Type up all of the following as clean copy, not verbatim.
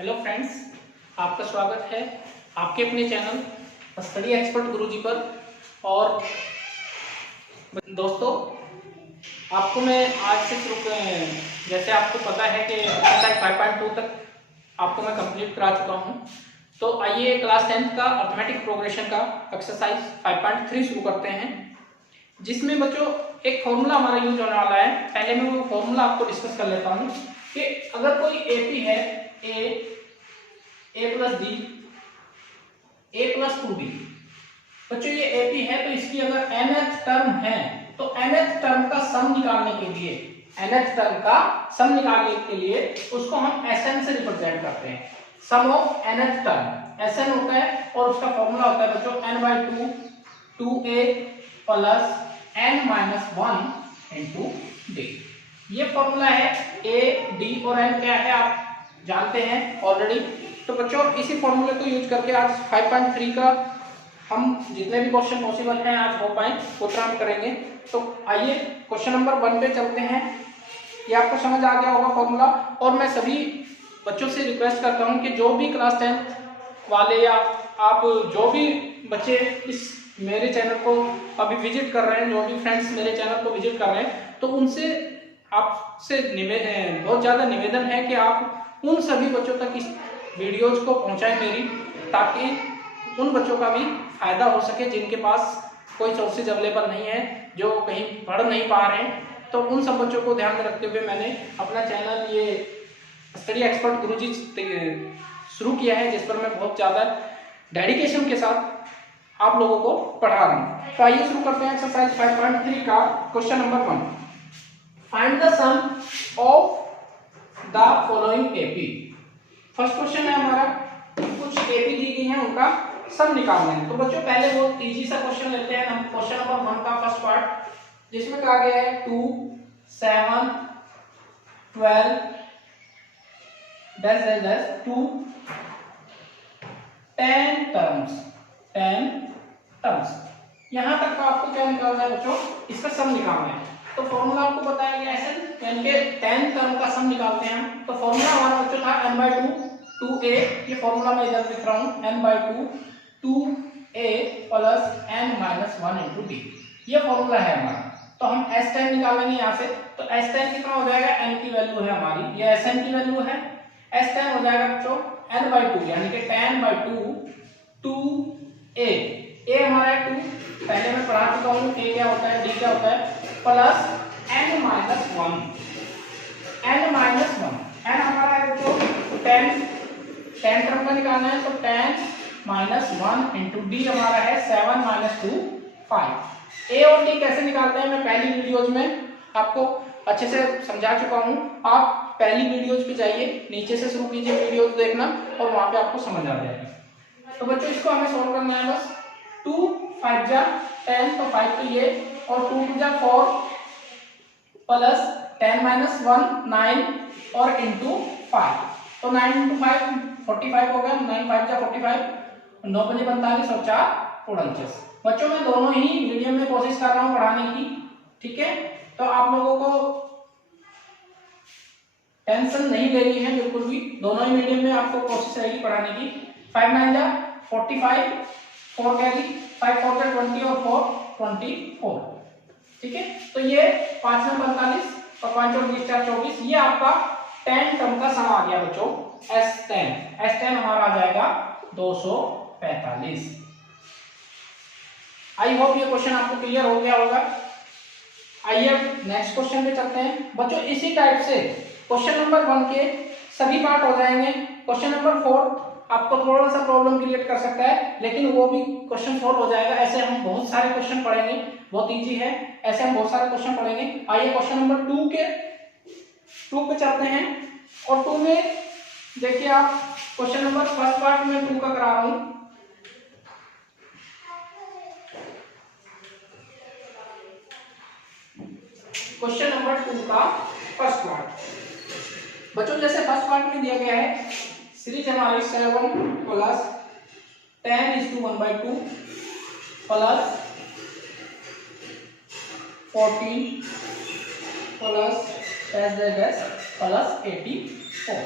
Hello friends, आपका स्वागत है आपके अपने चैनल स्टडी एक्सपर्ट गुरुजी पर। और दोस्तों, आपको मैं आज से जैसे आपको पता है कि एक्सरसाइज 5.2 तक आपको मैं कंप्लीट करा चुका हूं। तो आइए क्लास 10th का अर्थमेटिक प्रोग्रेशन का एक्सरसाइज 5.3 शुरू करते हैं, जिसमें बच्चों एक फॉर्मूला हमारा यूज होने वाला है। पहले मैं वो फॉर्मूला आपको डिस्कस कर लेता हूं कि अगर कोई एपी है a plus d a plus 2b। बच्चों ये एपी है तो इसकी अगर nth टर्म है तो nth टर्म का सम निकालने के लिए उसको हम Sn से रिप्रेजेंट करते हैं। सम ऑफ nth टर्म Sn होता है और उसका फॉर्मूला होता है बच्चों n/2 2a plus n-1 into d। ये फॉर्मूला है। a d और n क्या है आप जानते हैं ऑलरेडी। तो बच्चों इसी फॉर्मूले को यूज करके आज 5.3 का हम जितने भी क्वेश्चन पॉसिबल हैं आज हो पाए उतना हम करेंगे। तो आइए क्वेश्चन नंबर 1 पे चलते हैं। ये आपको समझ आ गया होगा फॉर्मूला। और मैं सभी बच्चों से रिक्वेस्ट करता हूं कि जो भी क्लास 10 वाले या आप जो भी बच्चे इस मेरे चैनल को अभी विजिट कर रहे हैं, जो भी फ्रेंड्स मेरे चैनल को विजिट कर रहे हैं, तो उनसे आपसे बहुत ज़्यादा निवेदन है कि आप उन सभी बच्चों तक इस वीडियोज को पहुंचाएं मेरी, ताकि उन बच्चों का भी फायदा हो सके जिनके पास कोई सोर्सेज अवेलेबल नहीं है, जो कहीं पढ़ नहीं पा रहे हैं। तो उन सब बच्चों को ध्यान में रखते हुए मैंने अपना चैनल ये स्टडी एक्सपर्ट गुरुजी शुरू किया है, जिस पर मैं बहुत ज़्यादा डेडिकेशन के साथ आप लोगों को पढ़ा रहा हूँ। तो आइए शुरू करते हैं एक्सरसाइज 5.3 का question number 1। Find the sum of the following AP. First question है हमारा, कुछ एपी दी गई है उनका सम निकालना है। तो बच्चों पहले वो इजी सा क्वेश्चन लेते हैं हम, क्वेश्चन नंबर 1 का फर्स्ट पार्ट, जिसमें कहा गया है 2 7 12 2 10 टर्म्स। यहां तक का आपको क्या निकालना है बच्चों, इसका सम निकालना है। तो फॉर्मूला आपको बताया गया है यानी कि 10 टर्म का सम निकालते हैं हम। तो फॉर्मूला हमारा बच्चों था n/2 2a। ये फॉर्मूला मैं इधर लिख रहा हूं, n/2 2a plus n-1 into d। ये फॉर्मूला है हमारा। तो हम S10 निकालेंगे यहाँ से। तो S10 कितना हो जाएगा, n की वैल्यू है हमारी, ये Sn की वैल्यू है। S10 हो जाएगा बच्चों n/2 यानी कि 10/2 2a। a हमारा है 2, पहले मैं पढ़ा चुका हूँ a क्या होता है, d क्या होता है, प्लस n-1 n हमारा है बच्चों 10 टर्म का निकालना है। तो 10-1 इंटू डी हमारा है 7 - 2 5। ए और डी कैसे निकालते हैं मैं पहली वीडियोज में आपको अच्छे से समझा चुका हूं। आप पहली वीडियोज पे जाइए, नीचे से शुरू कीजिए वीडियोज देखना और वहां पे आपको समझ आ जाएगी। तो बच्चों इसको हमें सॉल्व करना है बस। 2 5 जा 10 तो 5 तो ये, और 2 2 जा 4 प्लस 10 - 1 9 और इंटू 5। तो 9 इंटू 5 45 हो गया, 9 5 जा 45, 9 5 45 और 4 49। बच्चों मैं दोनों ही मीडियम में कोशिश कर रहा हूं पढ़ाने की, ठीक है। तो आप लोगों को टेंशन नहीं लेनी है बिल्कुल भी, दोनों ही मीडियम में आपको कोशिश रहेगी पढ़ाने की। 5 9 जा 45, 4 कैरी, 5 4 जा 20 और 4 24, ठीक है। तो ये 5 में 45 और 5 और 20 4 24। ये आपका 10 टर्म का सम आ गया बच्चों S10 हमारा आ जाएगा 245। आई होप ये क्वेश्चन आपको क्लियर हो गया होगा। आइए नेक्स्ट क्वेश्चन पे चलते हैं बच्चों। इसी टाइप से क्वेश्चन नंबर 1 के सभी पार्ट हो जाएंगे। क्वेश्चन नंबर 4 आपको थोड़ा सा प्रॉब्लम क्रिएट कर सकता है, लेकिन वो भी क्वेश्चन सॉल्व हो जाएगा। ऐसे हम बहुत सारे क्वेश्चन पढ़ेंगे, बहुत इजी है, ऐसे हम बहुत सारे क्वेश्चन पढ़ेंगे। आइए क्वेश्चन नंबर 2 पे चलते हैं। और 2 में देखिए आप, क्वेश्चन नंबर फर्स्ट पार्ट में 2 का करा रहा हूं। क्वेश्चन नंबर 2 का फर्स्ट पार्ट बच्चों, जैसे फर्स्ट पार्ट में दिया गया है सीरीज हमारी 7 plus 10:1/2 plus 14 plus plus 84।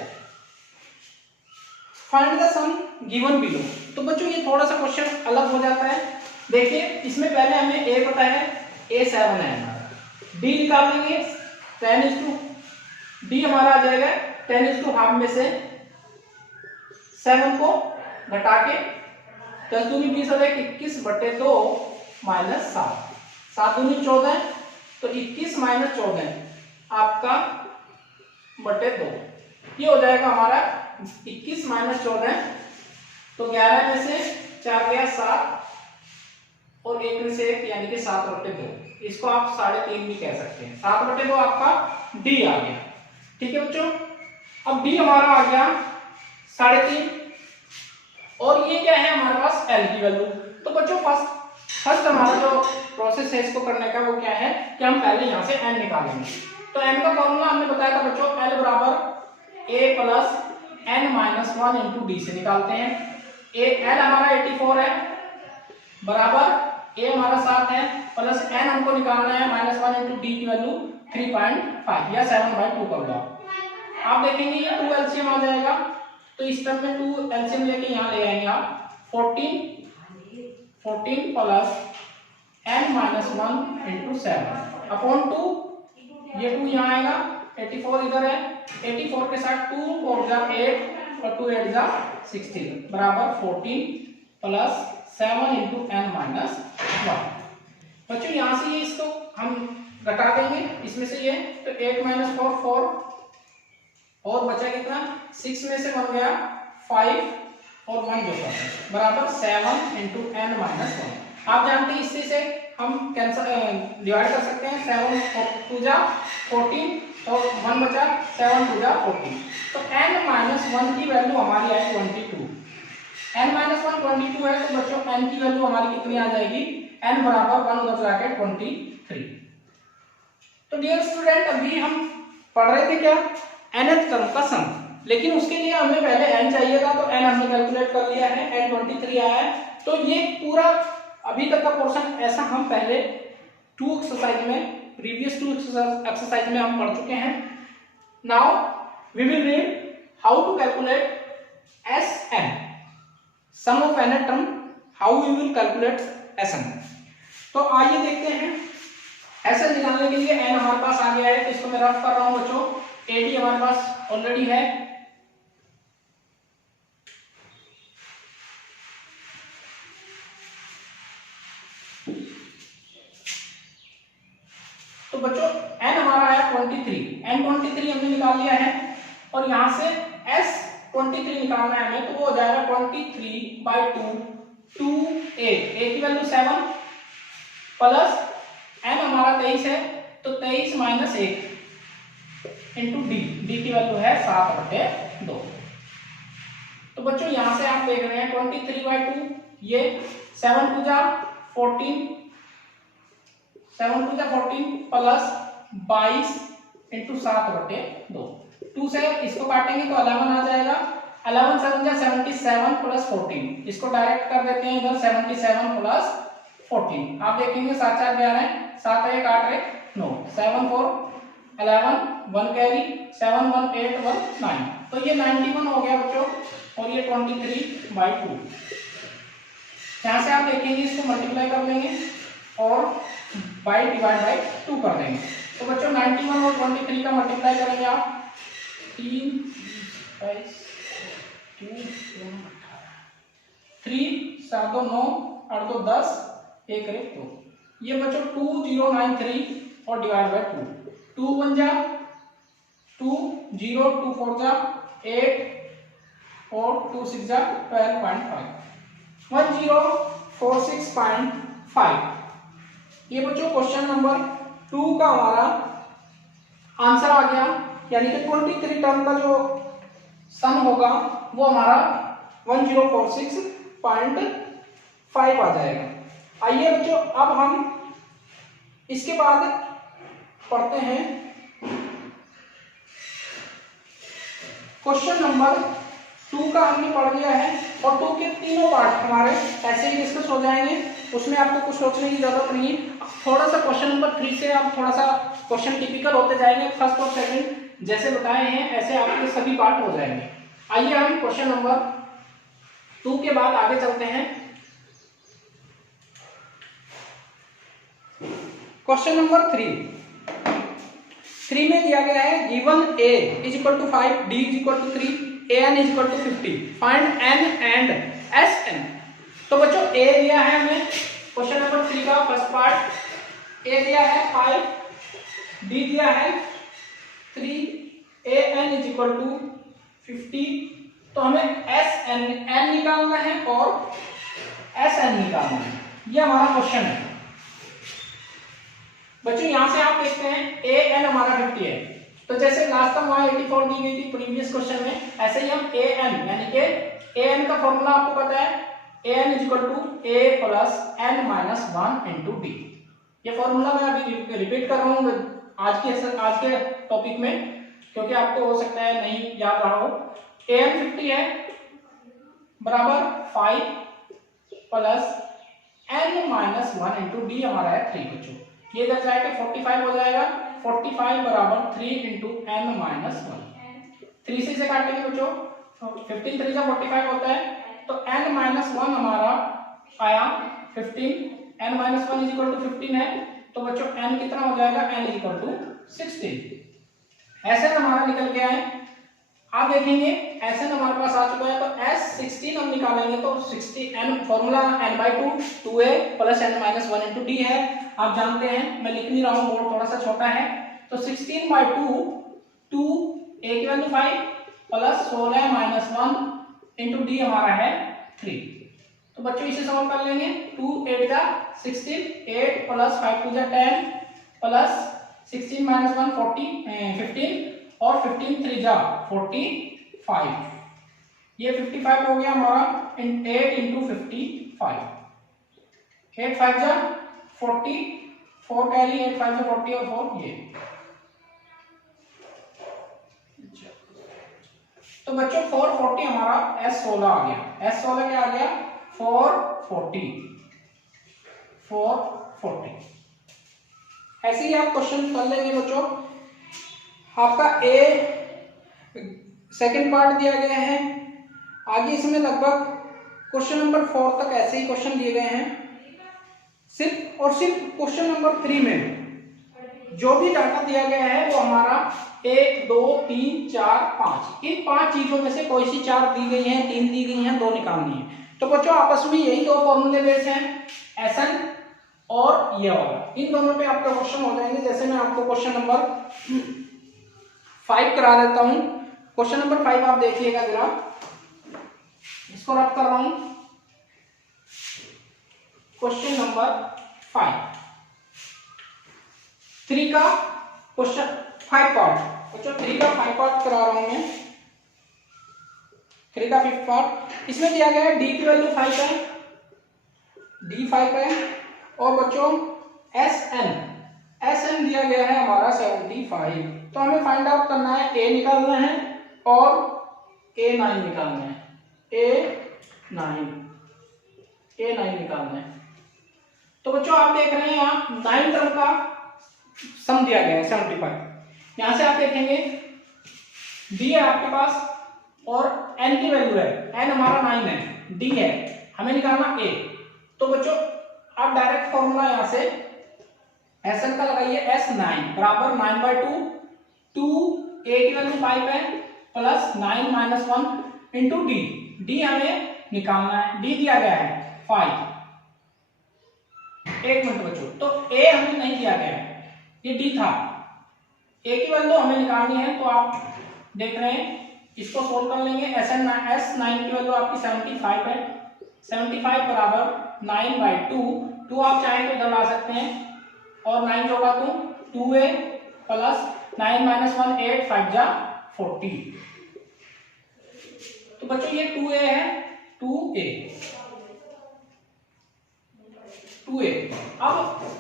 Find the sum given below. तो बच्चों ये थोड़ा सा क्वेश्चन अलग हो जाता है। देखिए इसमें पहले हमें ए पता है, ए 7 है हमारा, डी निकाल लेंगे 10:, डी हमारा आ जाएगा 10:2 में से 7 को घटा के 10 दूनी 20 हो जाएगा 21/2 माइनस 7, 7 दूनी 14, तो 21 माइनस 14 आपका बटे 2, ये हो जाएगा हमारा 21 माइनस 14, तो 11 में से 4 गया 7 और 1 में से 1 यानी कि 7/2, इसको आप 3.5 भी कह सकते हैं। 7/2 आपका डी आ गया। ठीक है बच्चों, अब डी हमारा आ गया 3.5 और ये क्या है हमारे पास एल की वैल्यू। तो बच्चों फर्स्ट हमारा जो प्रोसेस है इसको करने का वो क्या है कि हम पहले यहाँ से एन निकालेंगे। तो एन का फॉर्मूला हमने बताया था बच्चों, एल बराबर a plus N minus 1 into d से निकालते हैं। एल हमारा 84 है बराबर ए हमारा 7 है प्लस एन हमको निकालना है -1 इंटू डी की वैल्यू 3.5 या 7/2 कर लो। आप देखेंगे ये 2 एलसीएम आ जाएगा, तो इस टर्म में 2 एलसीएम लेके यहाँ ले आएंगे आप 14 plus N minus 1 into 7 upon 2, ये 2 यहाँ आएगा, 84 इधर है, 84 के साथ 2 4 जा 8 और 2 8 जा 16 बराबर 14 प्लस 7 इंटू एन माइनस 1। बच्चों यहाँ से ये इसको हम घटा देंगे, इसमें से ये तो 8 माइनस 4 4 और बचा कितना 6 में से बन गया 5 और 1 जो बराबर 7 इंटू एन माइनस 1। आप जानते हैं इससे से हम कैंसिल डिवाइड कर सकते हैं, 7 और 2 जा 14 और 1 बचा 7 2 जा 14, तो n माइनस 1 की वैल्यू हमारी आई 22। n माइनस 1 22 है, तो बच्चों n की वैल्यू हमारी कितनी आ जाएगी, n बराबर 1 उधर जाके 23। तो डियर स्टूडेंट अभी हम पढ़ रहे थे क्या nth टर्म का सम, लेकिन उसके लिए हमें पहले n चाहिए था, तो n हमने कैलकुलेट कर लिया है, n 23 आया है। तो ये पूरा अभी तक का पोर्शन ऐसा हम पहले 2 एक्सरसाइज में प्रीवियस 2 एक्सरसाइज में हम पढ़ चुके हैं। Now we will read how to calculate Sn, sum of nth term, how we will calculate Sn। तो आइए देखते हैं। Sn निकालने के लिए n हमारे पास आ गया है, तो इसको मैं रफ कर रहा हूं बच्चों। AD हमारे पास ऑलरेडी है, तो बच्चों n हमारा आया 23, n 23 हमने निकाल लिया है और यहां से s 23 निकालना है हमें, तो वो हो जाएगा 23/2 2a, a की वैल्यू 7 प्लस n हमारा 23 है, तो 23 माइनस 1 इंटू डी, डी की वैल्यू है 7/2। तो बच्चों यहां से आप देख रहे हैं 23/2, ये 7 2 जा 14, 7 2 जा 14 प्लस 22 इंटू 7/2। 2 से इसको काटेंगे तो 11 आ जाएगा, 11 7 जा 77 प्लस 14, इसको डायरेक्ट कर देते हैं इधर 77 प्लस 14। आप देखेंगे 7 4 11, 7 1 8 1 9, 7 4 11 1 कैरी 7 1 8 1 9, तो ये 91 हो गया बच्चों, और ये 23/2। यहाँ से आप देखेंगे इसको मल्टीप्लाई कर देंगे और बाई डिवाइड बाई 2 कर देंगे। तो बच्चों 91 और 23 का मल्टीप्लाई करेंगे आप, 3 7 2 9 8 2 10 1 1 2, ये बच्चों 2093 और डिवाइड बाई 2, 2 1 जा 2 0 2 4 जा 8 और 2 6 जा 12.5 1046.5। ये बच्चों क्वेश्चन नंबर 2 का हमारा आंसर आ गया, यानी कि 23 टर्म का जो सम होगा वो हमारा 1046.5 आ जाएगा। आइए बच्चों अब हम इसके बाद पढ़ते हैं क्वेश्चन नंबर 2 का हमने पढ़ लिया है, और 2 के तीनों पार्ट हमारे ऐसे ही डिस्कस हो जाएंगे, उसमें आपको कुछ सोचने की जरूरत नहीं है। थोड़ा सा क्वेश्चन नंबर 3 से आप थोड़ा सा क्वेश्चन टिपिकल होते जाएंगे, फर्स्ट और सेकंड जैसे बताए हैं ऐसे आपके सभी पार्ट हो जाएंगे। आइए हम क्वेश्चन नंबर 2 के बाद आगे चलते हैं। क्वेश्चन नंबर 3 में दिया गया है given a is equal to 5, d is equal to 3, an is equal to 50, find n and sn। तो बच्चों a दिया है हमें क्वेश्चन नंबर 3 का फर्स्ट पार्ट, a दिया है 5, d दिया है 3, an इज इक्वल टू 50। तो हमें n निकालना है और sn निकालना है, ये हमारा क्वेश्चन है। बच्चों यहां से आप देखते हैं an हमारा 50 है, तो जैसे लास्ट टाइम वहां 84 दी गई थी प्रीवियस क्वेश्चन में, ऐसे ही हम an यानी कि an का फॉर्मूला आपको पता है, an is equal to a plus n minus 1 into D. ये फॉर्मूला मैं अभी रिपीट कर रहा हूँ आज के टॉपिक में, क्योंकि आपको हो सकता है नहीं याद रहा हो। an 50 है बराबर 5 plus n minus 1 into D हमारा है 3। बच्चों ये इधर जाएगा 45 हो जाएगा, 45 बराबर 3 इंटू n माइनस 1। 3 से काटेंगे बच्चों, 15 3 जा 45 होता है, तो n माइनस 1 हमारा आया 15, n minus 1 is equal to 15 है, तो बच्चों n कितना हो जाएगा, n इज इक्वल टू 16। ऐसे हमारा निकल गया है। आप देखेंगे ऐसे हमारे पास आ चुका है, तो S16 हम निकालेंगे तो 60 n formula n/2 2a plus n minus 1 into D है, आप जानते हैं, मैं लिख नहीं रहा हूँ, बोर्ड थोड़ा सा छोटा है। तो 16/2 2a की value 5 plus 16 minus 1 into D हमारा है 3। तो बच्चों इसे सॉल्व कर लेंगे, 2 8 जा 16, 8 प्लस 5 2 जा 10 प्लस 16 माइनस 1 15 और 15 3 जा 45, ये 55 हो गया हमारा, 8 इंटू 55, 8 5 जा 40, 4 कैरी, 8 5 जा 40 और 4 ये। तो बच्चों 440 हमारा S16 आ गया। S16 क्या आ गया, 440। ऐसे ही आप क्वेश्चन कर लेंगे बच्चों। आपका ए सेकंड पार्ट दिया गया है, आगे इसमें लगभग क्वेश्चन नंबर 4 तक ऐसे ही क्वेश्चन दिए गए हैं। सिर्फ और सिर्फ क्वेश्चन नंबर 3 में जो भी डाटा दिया गया है वो हमारा 1 2 3 4 5, इन 5 चीजों में से कोई सी 4 दी गई है, 3 दी गई हैं, 2 निकालनी है। तो बच्चों आपस में यही 2 फॉर्मूले बेस हैं, SN और ये वाला, इन दोनों पे आपका क्वेश्चन हो जाएंगे। जैसे मैं आपको क्वेश्चन नंबर 5 करा देता हूं। क्वेश्चन नंबर 5 आप देखिएगा जरा, इसको रब कर रहा हूं। क्वेश्चन नंबर 5 3 का क्वेश्चन 5 पार्ट, बच्चों 3 का 5 पार्ट करा रहा हूं मैं, 3 का 5th पार्ट। इसमें दिया गया है डी की वैल्यू 5 है, डी 5 है, और बच्चों SN दिया गया है हमारा 75। तो हमें फाइंड आउट करना है, A निकालना है और A9 निकालना है, A9 निकालना है। तो बच्चों आप देख रहे हैं यहाँ 9 टर्म का सम दिया गया है 75। यहां से आप देखेंगे D है आपके पास और N की वैल्यू है, N हमारा 9 है, D है, हमें निकालना A। तो बच्चों आप डायरेक्ट फॉर्मूला यहां से SN का लगाइए, S9 बराबर 9/2, 2a की वैल्यू 5 है plus 9 minus 1 into D, D हमें निकालना है, डी दिया गया है 5। एक मिनट बच्चों, तो a हमें नहीं दिया गया है, ये d था, a की वैल्यू हमें निकालनी है। तो आप देख रहे हैं, इसको सोल्व कर लेंगे। S9 की वैल्यू आपकी 75 है, 75 बराबर 9/2, 2 आप चाहें तो इधर ला सकते हैं और 9 जोड़ा तो 2a प्लस 9 माइनस 1 8 5 जा 40। तो बच्चों ये 2a है, 2a। अब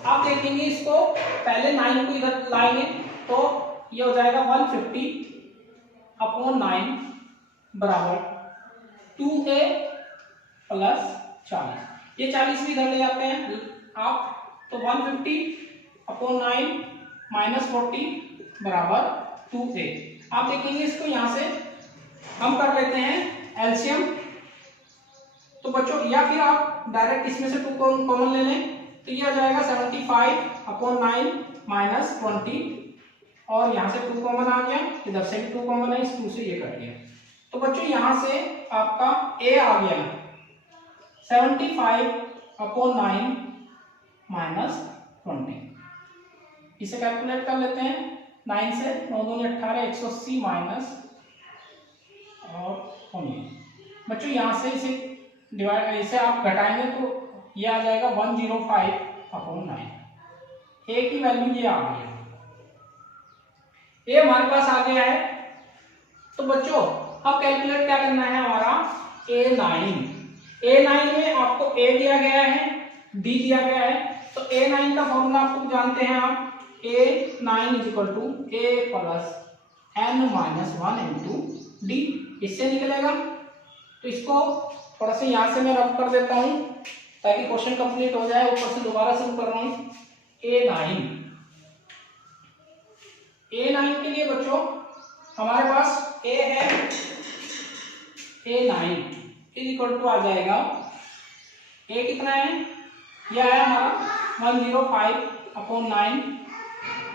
आप देखेंगे इसको, पहले 9 को इधर लाएंगे तो ये हो जाएगा 150/9 बराबर 2a प्लस 40। ये 40 भी इधर ले जाते हैं आप, तो 150/9 माइनस 40 बराबर 2a। आप देखेंगे इसको यहां से हम कर लेते हैं एलसीएम, बच्चों या फिर आप डायरेक्ट इसमें से 2 कॉमन ले लें, तो ये आ जाएगा 75/9 माइनस 20, और यहाँ से 2 कॉमन आ गया, इधर से भी 2 कॉमन है, इस 2 से ये कट गया। तो बच्चों यहाँ से आपका a आ गया 75/9 माइनस 20। इसे कैलकुलेट कर लेते हैं, 9 से 9 दूनी 18, 180 माइनस और 19। बच्चों यहाँ से इसे डिवाइड, इसे आप घटाएंगे तो ये आ जाएगा 105/9। a की वैल्यू ये आ गई है, ये हमारे पास आ गया है। तो बच्चों अब कैलकुलेट क्या करना है हमारा, A9 में आपको a दिया गया है, d दिया गया है, तो A9 का फॉर्मूला आपको जानते हैं आप, A9 equal to a plus n minus 1 into D, इससे निकलेगा। तो इसको थोड़ा सा यहाँ से मैं रब कर देता हूँ ताकि क्वेश्चन कंप्लीट हो जाए, ऊपर से दोबारा शुरू कर रहा हूँ। A9 के लिए बच्चों हमारे पास a है, A9 इज इक्वल टू आ जाएगा, a कितना है, यह है हमारा 105/9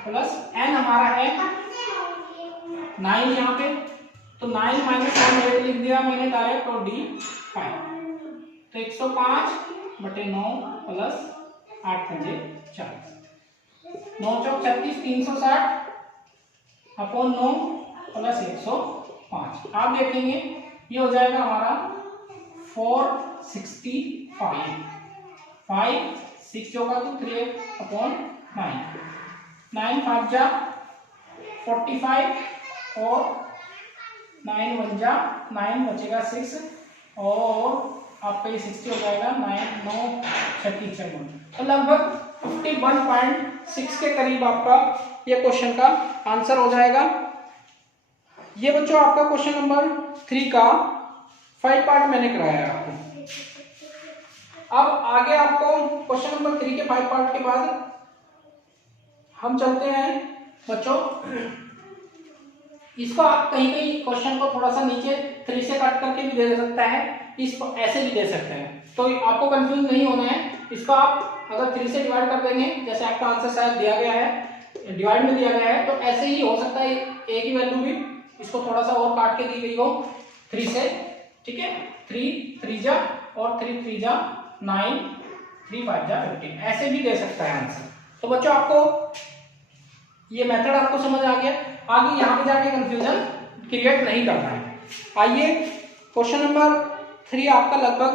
प्लस n हमारा है 9 यहाँ पे, तो 9 माइनस 1 8 लिख दिया मैंने डायरेक्ट, और d 5, तो 105/9 प्लस 8 पंजे 40, 9 चौक 36, 360/9 प्लस 105। आप देखेंगे ये हो जाएगा हमारा 465, 5 6 चौका तो 3/9, 9 5 जा 45 और 9 1 जा 9 बचेगा 6, और आपका ये 60 हो जाएगा, 9 9 36 तो लगभग 51.6 के करीब आपका ये क्वेश्चन का आंसर हो जाएगा। ये बच्चों आपका क्वेश्चन नंबर 3 का 5 पार्ट मैंने कराया है आपको। अब आगे आपको क्वेश्चन नंबर 3 के 5 पार्ट के बाद हम चलते हैं बच्चों, इसको आप कहीं कहीं क्वेश्चन को थोड़ा सा नीचे 3 से कट करके भी दे सकता है, इसको ऐसे भी दे सकते हैं, तो आपको कंफ्यूज नहीं होना है। इसको आप अगर 3 से डिवाइड कर देंगे, जैसे आपका आंसर शायद दिया गया है, डिवाइड में दिया गया है, तो ऐसे ही हो सकता है a की वैल्यू भी इसको थोड़ा सा और काट के दी गई हो 3 से, ठीक है, 3 3 जा और 3 3 जा 9, 3 5 जा 15, ऐसे भी दे सकता है आंसर। तो बच्चों आपको ये मेथड आपको समझ आ गया, आगे यहाँ पे जाके कंफ्यूजन क्रिएट नहीं करना है। आइए क्वेश्चन नंबर 3 आपका लगभग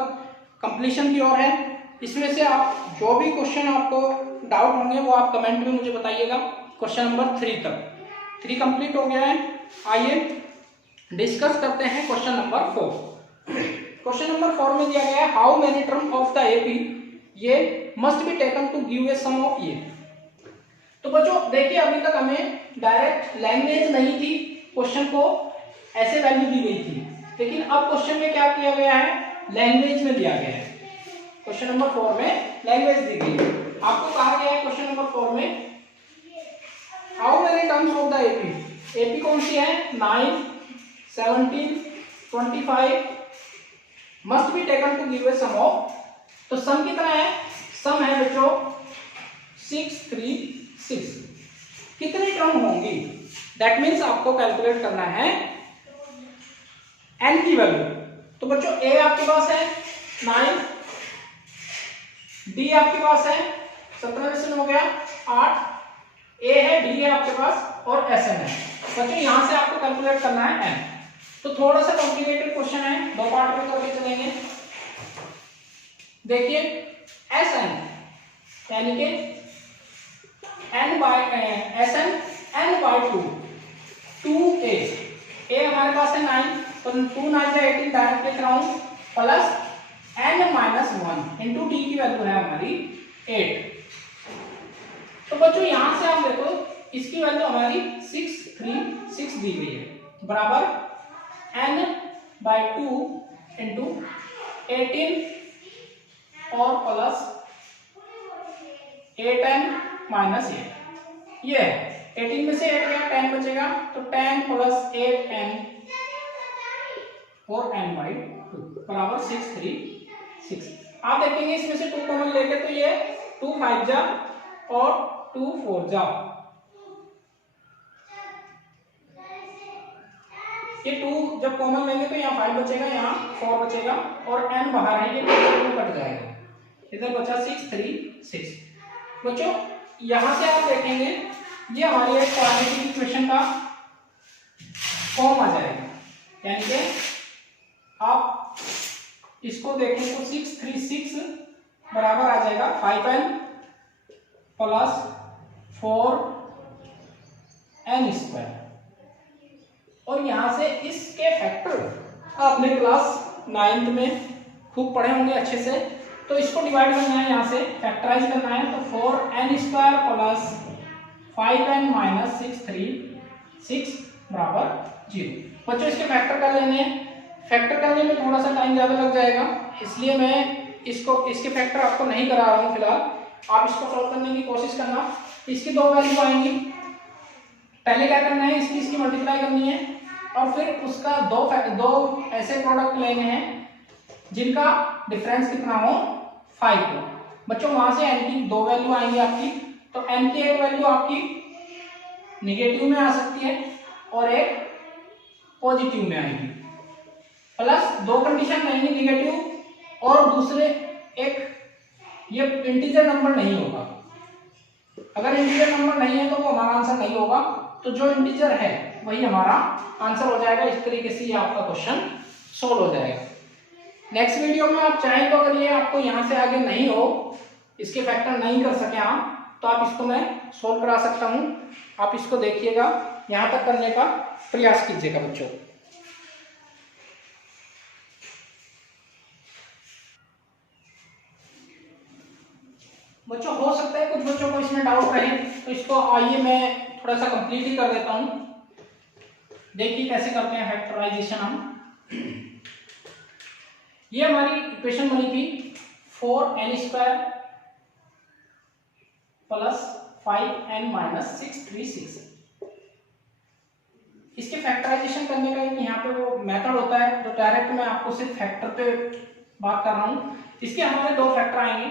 कंप्लीशन की ओर है। इसमें से आप जो भी क्वेश्चन आपको डाउट होंगे वो आप कमेंट में मुझे बताइएगा। क्वेश्चन नंबर 3 तक 3 कंप्लीट हो गया है। आइए डिस्कस करते हैं क्वेश्चन नंबर 4। क्वेश्चन नंबर 4 में दिया गया है how many term of the AP ये must be taken to give a sum of ये। तो बच्चों देखिए अभी तक हमें डायरेक्ट लैंग्वेज नहीं थी, क्वेश्चन को ऐसे वैल्यू दी गई थी, लेकिन अब क्वेश्चन में क्या किया गया है, लैंग्वेज में दिया गया है। क्वेश्चन नंबर 4 में लैंग्वेज दी गई है। आपको कहा गया है क्वेश्चन नंबर 4 में how many terms of the AP, AP कौन सी है, 9 17 25 must be taken to give a sum of. तो सम कितना है, सम है बच्चों 6 3 6, कितनी टर्म होंगी, दैट मीन्स आपको कैलकुलेट करना है n की वैल्यू। तो बच्चों a आपके पास है 9, d आपके पास है 17 से हो गया 8, a है, d है आपके पास और sn है। बच्चों यहां से आपको कैलकुलेट करना है n। तो थोड़ा सा कॉम्प्लिकेटेड क्वेश्चन है, 2 पार्ट में करके चलेंगे। देखिए sn यानी कि n by sn n by 2 2a, a हमारे पास है 9, तो 2 9 से 18 डायरेक्ट लिख रहा हूं, plus n minus 1 into D की वैल्यू है हमारी 8। तो बच्चों यहां से आप देखो इसकी वैल्यू हमारी 6 3 6 दी गई है, बराबर n by 2 इंटू 18 और प्लस 8n माइनस 8, ये 18 में से 8 गया 10 बचेगा, तो 10 प्लस 8n और n by 2 बराबर 6 3 6। आप देखेंगे इसमें से 2 कॉमन लेके तो ये 2 5 जा और 2 4 जा, ये 2 जब कॉमन लेंगे तो यहाँ 5 बचेगा, यहाँ 4 बचेगा और n बाहर है, ये 2 कट जाएगा, इधर बचा 6 3 6। बच्चों यहाँ से आप देखेंगे ये हमारी एक क्वाड्रेटिक इक्वेशन का फॉर्म आ जाएगा, यानी कि आप इसको देखें तो 636 बराबर आ जाएगा 5n प्लस 4n स्क्वायर। और यहां से इसके फैक्टर आपने क्लास 9th में खूब पढ़े होंगे अच्छे से, तो इसको डिवाइड करना है, यहाँ से फैक्टराइज करना है, तो 4n square plus 5n minus 636 बराबर 0। बच्चों इसके फैक्टर कर लेने हैं, फैक्टर करने में थोड़ा सा टाइम ज़्यादा लग जाएगा, इसलिए मैं इसके फैक्टर आपको नहीं करा रहा हूँ फिलहाल। आप इसको सॉल्व करने की कोशिश करना। इसकी 2 वैल्यू आएंगी, पहले क्या करना है, इसकी मल्टीप्लाई करनी है और फिर उसका दो ऐसे प्रोडक्ट लेने हैं जिनका डिफरेंस कितना हो 5 हो। बच्चों वहां से n की 2 वैल्यू आएंगी आपकी, तो n की एक वैल्यू आपकी निगेटिव में आ सकती है और एक पॉजिटिव में आएगी, प्लस 2 कंडीशन रहेंगी, निगेटिव और दूसरे एक ये इंटीजर नंबर नहीं होगा। अगर इंटीजर नंबर नहीं है तो वो हमारा आंसर नहीं होगा, तो जो इंटीजर है वही हमारा आंसर हो जाएगा। इस तरीके से ये आपका क्वेश्चन सोल्व हो जाएगा। नेक्स्ट वीडियो में आप चाहें तो अगर ये आपको यहाँ से आगे नहीं हो, इसके फैक्टर नहीं कर सके आप, तो आप इसको मैं सोल्व करा सकता हूँ। आप इसको देखिएगा, यहाँ तक करने का प्रयास कीजिएगा बच्चों। बच्चों हो सकता है कुछ बच्चों को इसमें डाउट रहे, तो इसको आइए मैं थोड़ा सा कंप्लीट ही कर देता हूँ। देखिए कैसे करते हैं फैक्टराइजेशन हम। ये हमारी इक्वेशन बनी थी 4n square plus 5n minus 636। इसके फैक्टराइजेशन करने का यहाँ पे वो मेथड होता है, जो डायरेक्ट मैं आपको सिर्फ फैक्टर पे बात कर रहा हूँ। इसके हमारे 2 फैक्टर आएंगे।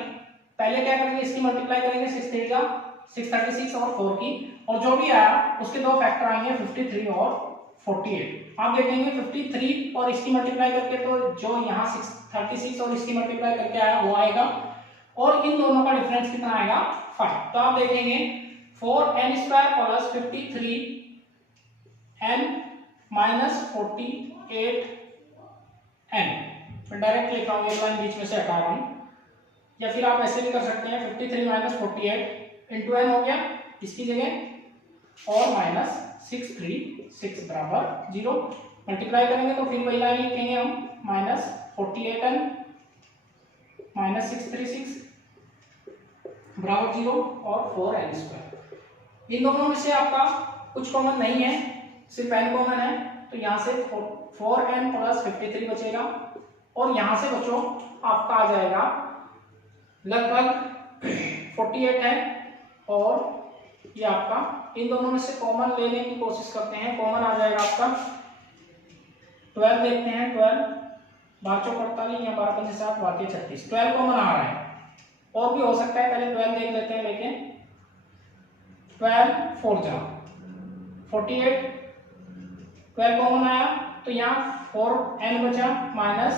पहले क्या करेंगे, इसकी मल्टीप्लाई करेंगे 636 और 4 की, और जो भी आया उसके 2 फैक्टर आएंगे 53 और 48। आप देखेंगे 53 और इसकी मल्टीप्लाई करके, तो जो यहाँ 636 और इसकी मल्टीप्लाई करके आया वो आएगा, और इन दोनों का डिफरेंस कितना आएगा 5। तो आप देखेंगे 4n square plus 53n minus 48n। मैं डायरेक्ट लिख रहा हूँ, एक लाइन बीच में से हटा रहा हूँ, या फिर आप ऐसे भी कर सकते हैं 53 माइनस 48 इंटू n हो गया इसकी जगह, और माइनस 636 बराबर 0। मल्टीप्लाई करेंगे तो फिर वही लाइन लिखेंगे हम, माइनस 48n माइनस 636 बराबर 0 और 4n स्क्वायर। इन दोनों में से आपका कुछ कॉमन नहीं है, सिर्फ n कॉमन है, तो यहाँ से 4n प्लस 53 बचेगा, और यहाँ से बच्चों आपका आ जाएगा लगभग 48 है, और ये आपका इन दोनों में से कॉमन लेने की कोशिश करते हैं। कॉमन आ जाएगा आपका 12 देखते हैं, 12 12 चौक 48 या 12 पंजे 7 12 36, 12 कॉमन आ रहा है, और भी हो सकता है, पहले 12 देख लेते हैं। लेकिन 12 4 जा 48, 12 कॉमन आया तो यहाँ 4n बचा, माइनस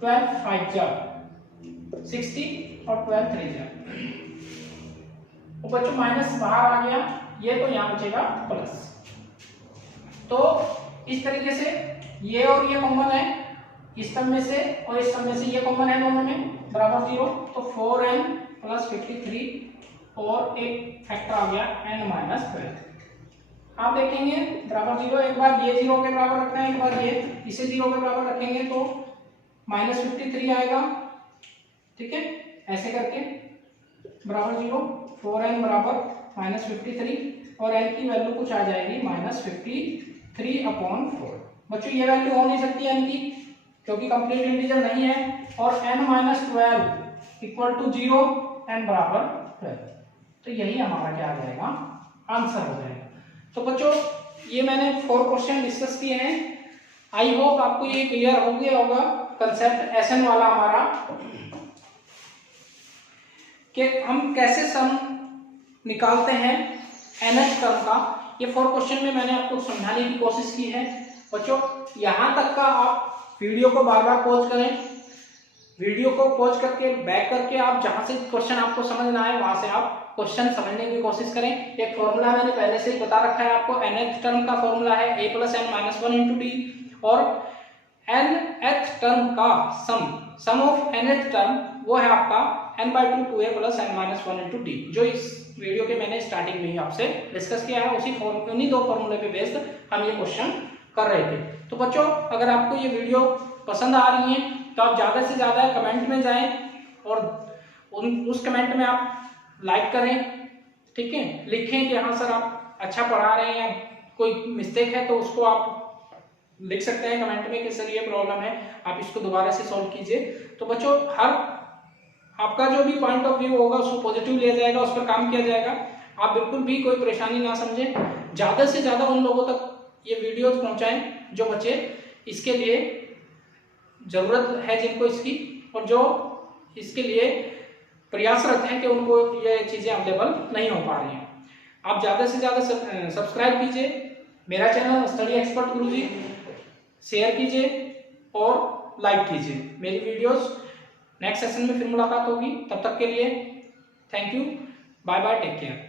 12 5 जा 60 और 12 3 जा, तो बच्चों माइनस बाहर आ गया, ये तो यहाँ बचेगा प्लस। तो इस तरीके से ये और ये कॉमन है, इस टर्म में से और इस टर्म में से ये कॉमन है दोनों में, बराबर 0। तो 4n प्लस 53 और एक फैक्टर आ गया n माइनस 12। आप देखेंगे बराबर 0, एक बार ये 0 के बराबर रखना है, एक बार ये इसे 0 के बराबर रखेंगे तो माइनस 53 आएगा, ठीक है, ऐसे करके बराबर 0, 4n बराबर माइनस 53 और n की वैल्यू कुछ आ जाएगी माइनस 53/4। बच्चों ये वैल्यू हो नहीं सकती n की, क्योंकि कंप्लीट इंटीजर नहीं है, और n minus 12 equal to 0, n बराबर 12। तो यही हमारा क्या आ जाएगा, आंसर हो जाएगा। तो बच्चों ये मैंने 4 क्वेश्चन डिस्कस किए हैं। आई होप आपको ये क्लियर हो गया होगा कंसेप्ट SN वाला हमारा, कि हम कैसे सम निकालते हैं nth टर्म का। ये 4 क्वेश्चन में मैंने आपको समझाने की कोशिश की है बच्चों। यहाँ तक का आप वीडियो को बार बार पॉज करें, वीडियो को पॉज करके बैक करके आप जहां से क्वेश्चन आपको समझ ना आए वहां से आप क्वेश्चन समझने की कोशिश करें। एक फॉर्मूला मैंने पहले से ही बता रखा है आपको, nth टर्म का फॉर्मूला है a + n - 1 × d, और nth टर्म का सम ऑफ nth टर्म वो है आपका n/2 2a + n - 1 × d, जो इस वीडियो के मैंने स्टार्टिंग में ही आपसे डिस्कस किया है। उन्हीं 2 फॉर्मूले पे बेस्ड हम ये क्वेश्चन कर रहे थे। तो बच्चों अगर आपको ये वीडियो पसंद आ रही है तो आप ज्यादा से ज्यादा कमेंट में जाएं और उस कमेंट में आप लाइक करें, ठीक है, लिखें कि हाँ सर आप अच्छा पढ़ा रहे हैं, या कोई मिस्टेक है तो उसको आप लिख सकते हैं कमेंट में कि सर ये प्रॉब्लम है, आप इसको दोबारा से सॉल्व कीजिए। तो बच्चों हर आपका जो भी पॉइंट ऑफ व्यू होगा उसको पॉजिटिव लिया जाएगा, उस पर काम किया जाएगा। आप बिल्कुल भी कोई परेशानी ना समझें, ज्यादा से ज्यादा उन लोगों तक ये वीडियोस पहुंचाएं जो बच्चे इसके लिए जरूरत है जिनको इसकी, और जो इसके लिए प्रयासरत हैं कि उनको ये चीजें अवेलेबल नहीं हो पा रही हैं। आप ज्यादा से ज्यादा सब्सक्राइब कीजिए मेरा चैनल स्टडी एक्सपर्ट गुरुजी, शेयर कीजिए और लाइक कीजिए मेरी वीडियोस। नेक्स्ट सेशन में फिर मुलाकात होगी, तब तक के लिए thank you, bye bye, take care.